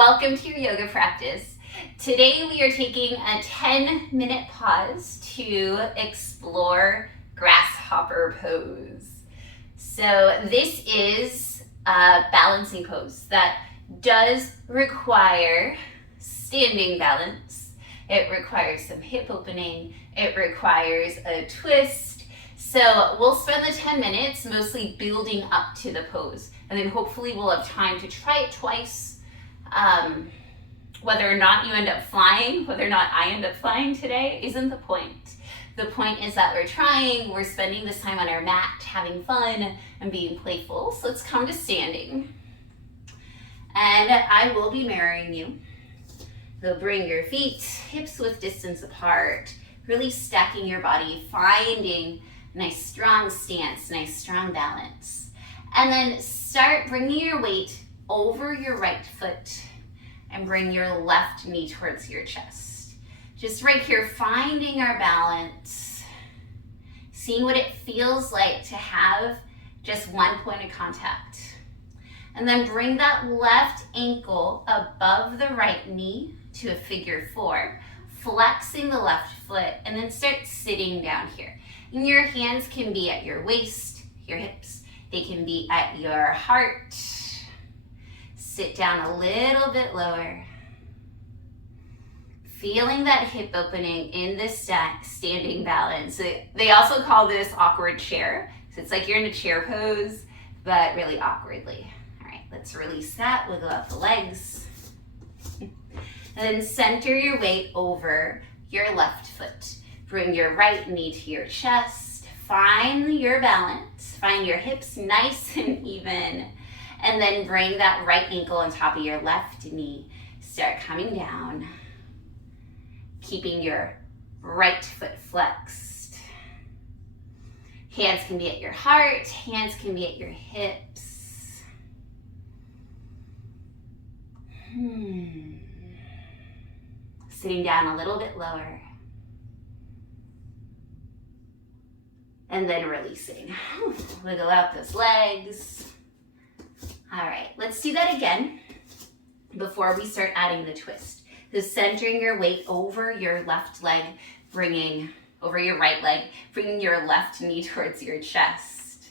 Welcome to your yoga practice. Today we are taking a 10-minute pause to explore grasshopper pose. So this is a balancing pose that does require standing balance. It requires some hip opening. It requires a twist. So we'll spend the 10 minutes mostly building up to the pose, and then hopefully we'll have time to try it twice. Whether or not you end up flying, whether or not I end up flying today isn't the point. The point is that we're trying, we're spending this time on our mat, having fun and being playful. So let's come to standing. And I will be mirroring you. So bring your feet hips width distance apart, really stacking your body, finding a nice strong stance, nice strong balance. And then start bringing your weight over your right foot and bring your left knee towards your chest. Just right here, finding our balance, seeing what it feels like to have just one point of contact. And then bring that left ankle above the right knee to a figure four, flexing the left foot, and then start sitting down here. And your hands can be at your waist, your hips, they can be at your heart. Sit down a little bit lower. Feeling that hip opening in this standing balance. They also call this awkward chair. So it's like you're in a chair pose, but really awkwardly. All right, let's release that, wiggle out the legs. And then center your weight over your left foot. Bring your right knee to your chest. Find your balance. Find your hips nice and even. And then bring that right ankle on top of your left knee. Start coming down, keeping your right foot flexed. Hands can be at your heart, hands can be at your hips. Sitting down a little bit lower. And then releasing. Wiggle out those legs. All right, let's do that again before we start adding the twist. So centering your weight over your left leg, over your right leg, bringing your left knee towards your chest.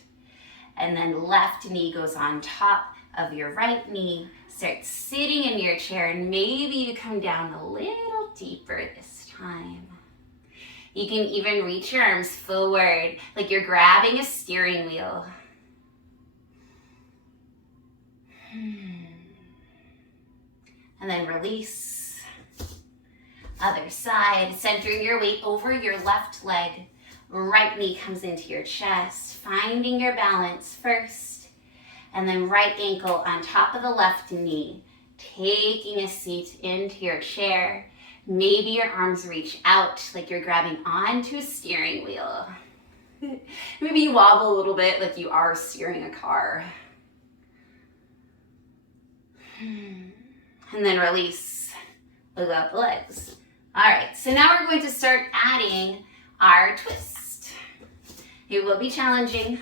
And then left knee goes on top of your right knee. Start sitting in your chair, and maybe you come down a little deeper this time. You can even reach your arms forward like you're grabbing a steering wheel. And then release. Other side, centering your weight over your left leg. Right knee comes into your chest, finding your balance first. And then right ankle on top of the left knee, taking a seat into your chair. Maybe your arms reach out like you're grabbing onto a steering wheel. Maybe you wobble a little bit like you are steering a car. And then release, wiggle out the legs. All right, so now we're going to start adding our twist. It will be challenging,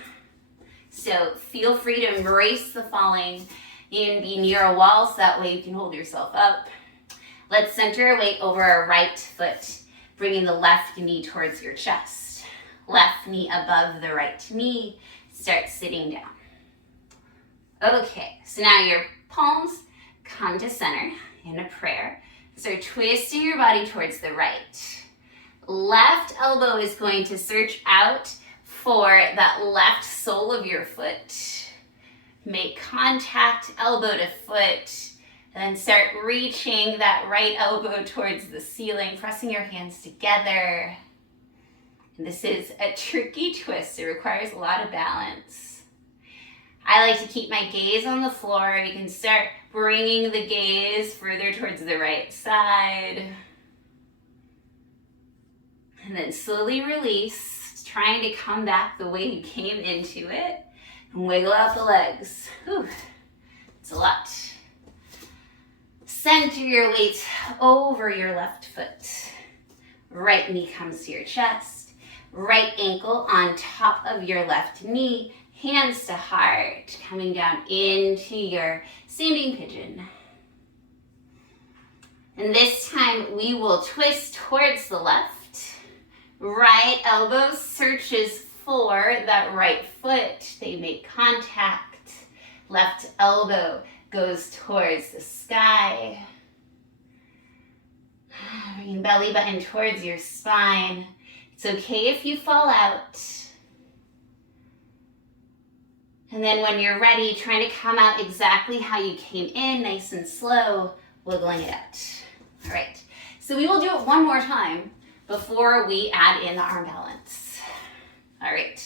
so feel free to embrace the falling. You can be near a wall so that way you can hold yourself up. Let's center our weight over our right foot, bringing the left knee towards your chest. Left knee above the right knee. Start sitting down. Okay, so now your palms come to center in a prayer. Start twisting your body towards the right. Left elbow is going to search out for that left sole of your foot. Make contact, elbow to foot, and then start reaching that right elbow towards the ceiling, pressing your hands together. And this is a tricky twist. It requires a lot of balance. I like to keep my gaze on the floor. You can start bringing the gaze further towards the right side. And then slowly release, trying to come back the way you came into it. And wiggle out the legs. Whew, it's a lot. Center your weight over your left foot. Right knee comes to your chest. Right ankle on top of your left knee. Hands to heart, coming down into your standing pigeon. And this time we will twist towards the left. Right elbow searches for that right foot. They make contact. Left elbow goes towards the sky. Bring belly button towards your spine. It's okay if you fall out. And then when you're ready, trying to come out exactly how you came in, nice and slow, wiggling it out. All right, so we will do it one more time before we add in the arm balance. All right,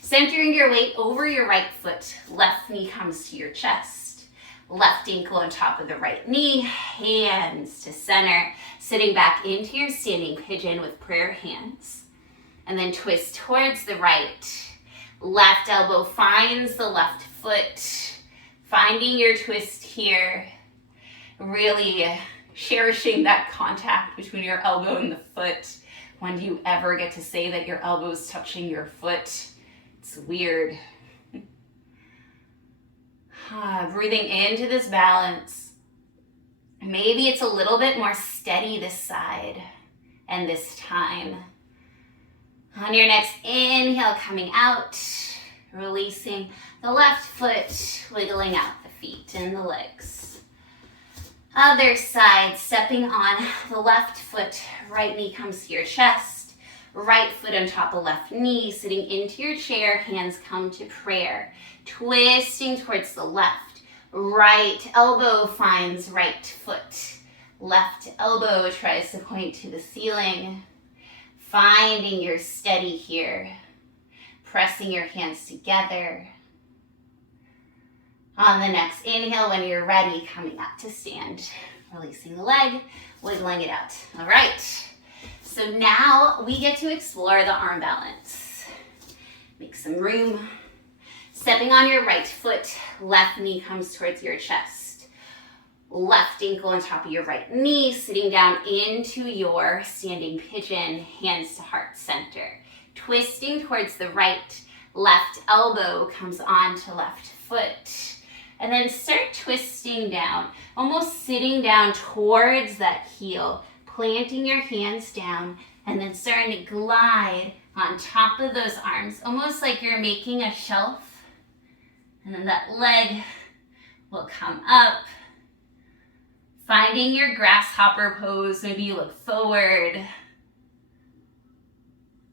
centering your weight over your right foot, left knee comes to your chest, left ankle on top of the right knee, hands to center, sitting back into your standing pigeon with prayer hands, and then twist towards the right. Left elbow finds the left foot, finding your twist here, really cherishing that contact between your elbow and the foot. When do you ever get to say that your elbow is touching your foot? It's weird. Breathing into this balance. Maybe it's a little bit more steady this side and this time. On your next inhale, coming out, releasing the left foot, wiggling out the feet and the legs. Other side, stepping on the left foot, right knee comes to your chest, right foot on top of left knee, sitting into your chair, hands come to prayer, twisting towards the left, right elbow finds right foot, left elbow tries to point to the ceiling. Finding your steady here, pressing your hands together. On the next inhale, when you're ready, coming up to stand, releasing the leg, wiggling it out. All right, so now we get to explore the arm balance. Make some room. Stepping on your right foot, left knee comes towards your chest. Left ankle on top of your right knee, sitting down into your standing pigeon, hands to heart center. Twisting towards the right, left elbow comes onto left foot. And then start twisting down, almost sitting down towards that heel, planting your hands down, and then starting to glide on top of those arms, almost like you're making a shelf. And then that leg will come up. Finding your grasshopper pose, maybe you look forward.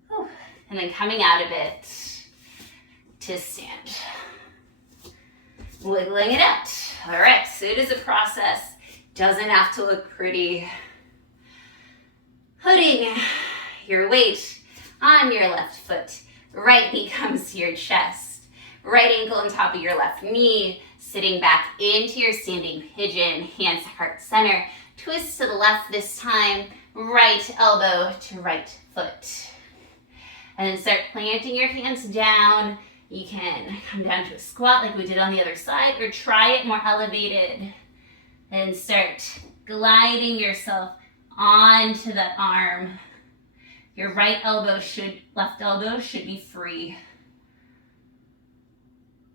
Whew. And then coming out of it to stand. Wiggling it out. All right, so it is a process. Doesn't have to look pretty. Putting your weight on your left foot. Right knee comes to your chest. Right ankle on top of your left knee. Sitting back into your standing pigeon, hands to heart center. Twist to the left this time, right elbow to right foot. And then start planting your hands down. You can come down to a squat like we did on the other side, or try it more elevated. And start gliding yourself onto the arm. Your left elbow should be free.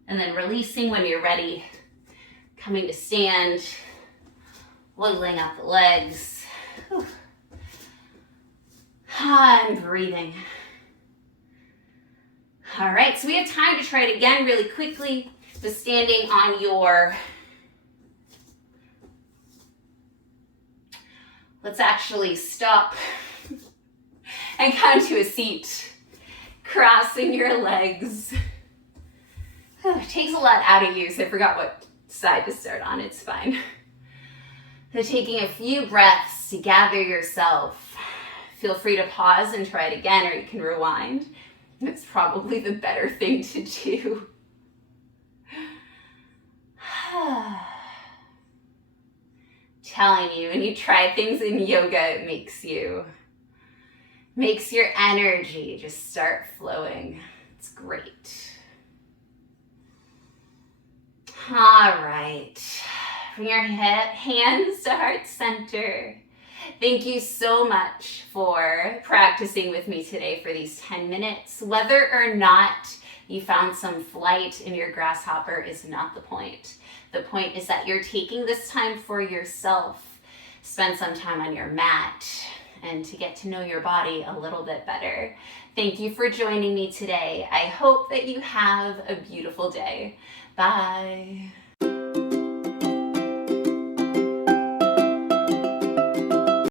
And then releasing when you're ready, coming to stand, wiggling out the legs. Whew. And breathing. All right, so we have time to try it again really quickly, but standing on your, let's actually stop and come to a seat, crossing your legs. It takes a lot out of you, so I forgot what side to start on. It's fine. So taking a few breaths to gather yourself. Feel free to pause and try it again, or you can rewind. It's probably the better thing to do. Telling you, when you try things in yoga, it makes your energy just start flowing. It's great. All right, bring your hands to heart center. Thank you so much for practicing with me today for these 10 minutes. Whether or not you found some flight in your grasshopper is not the point. The point is that you're taking this time for yourself. spend some time on your mat and to get to know your body a little bit better. Thank you for joining me today. I hope that you have a beautiful day. Bye.